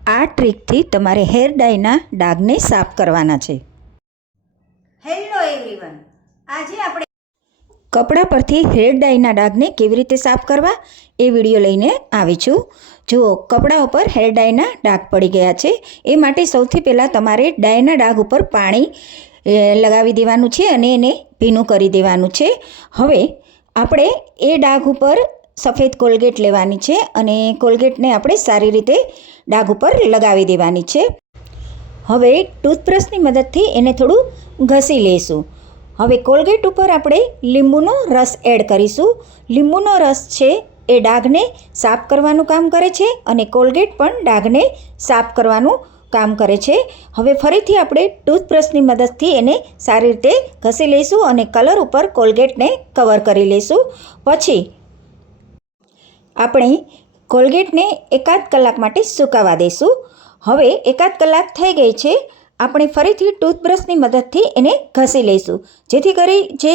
આ ટ્રીકથી તમારે hair Diana ડાઘને સાફ કરવાના છે. હેલો એવરીવન, આજે આપણે કપડાં પરથી હેર ડાયના ડાઘને કેવી રીતે સાફ કરવા એ વિડીયો લઈને આવી છું. જુઓ, કપડાં ઉપર હેર ડાયના ડાઘ પડી ગયા છે. એ માટે સૌથી પહેલાં તમારે ડાયના ડાઘ ઉપર પાણી લગાવી દેવાનું છે અને એને ભીનું કરી દેવાનું છે. હવે આપણે એ ડાઘ ઉપર સફેદ કોલગેટ લેવાની છે અને કોલગેટને આપણે સારી રીતે ડાઘ ઉપર લગાવી દેવાની છે. હવે ટૂથબ્રશની મદદથી એને થોડું ઘસી લઈશું. હવે કોલગેટ ઉપર આપણે લીંબુનો રસ એડ કરીશું. લીંબુનો રસ છે એ ડાઘને સાફ કરવાનું કામ કરે છે અને કોલગેટ પણ ડાઘને સાફ કરવાનું કામ કરે છે. હવે ફરીથી આપણે ટૂથબ્રશની મદદથી એને સારી રીતે ઘસી લઈશું અને કલર ઉપર કોલગેટને કવર કરી લઈશું. પછી આપણે કોલગેટને એકાદ કલાક માટે સૂકાવા દઈશું. હવે એકાદ કલાક થઈ ગઈ છે. આપણે ફરીથી ટૂથબ્રશની મદદથી એને ઘસી લઈશું, જેથી કરી જે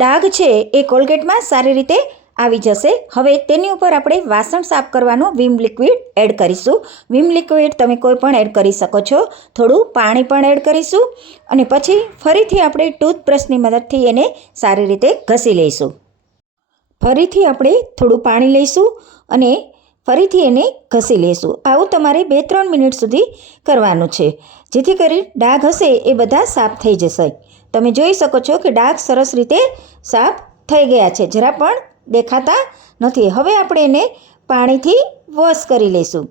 ડાઘ છે એ કોલગેટમાં સારી રીતે આવી જશે. હવે તેની ઉપર આપણે વાસણ સાફ કરવાનો વિમ લિક્વિડ એડ કરીશું. વિમ લિક્વિડ તમે કોઈ પણ એડ કરી શકો છો. થોડું પાણી પણ એડ કરીશું અને પછી ફરીથી આપણે ટૂથબ્રશની મદદથી એને સારી રીતે ઘસી લઈશું. ફરીથી આપણે થોડું પાણી લઈશું અને ફરીથી એને ઘસી લઈશું. આવું તમારે 2-3 મિનિટ સુધી કરવાનું છે, જેથી કરી ડાઘ હશે એ બધા સાફ થઈ જશે. તમે જોઈ શકો છો કે ડાઘ સરસ રીતે સાફ થઈ ગયા છે, જરા પણ દેખાતા નથી. હવે આપણે એને પાણીથી વોશ કરી લઈશું.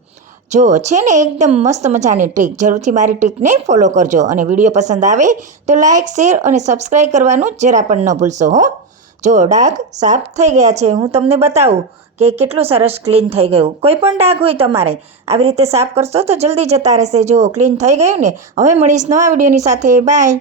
જો છે ને એકદમ મસ્ત મજાની ટ્રીક. જરૂરથી મારી ટ્રીકને ફોલો કરજો અને વિડીયો પસંદ આવે તો લાઇક, શેર અને સબસ્ક્રાઈબ કરવાનું જરા પણ ન ભૂલશો હો. જો ડાઘ સાફ થઈ ગયા છે, હું તમને બતાવું કે કેટલું સરસ ક્લીન થઈ ગયું. કોઈ પણ ડાઘ હોય તમારે આવી રીતે સાફ કરશો તો જલ્દી જતા રહેશે. જો ક્લીન થઈ ગયું ને. હવે મળીશ નવા વિડીયોની સાથે. બાય.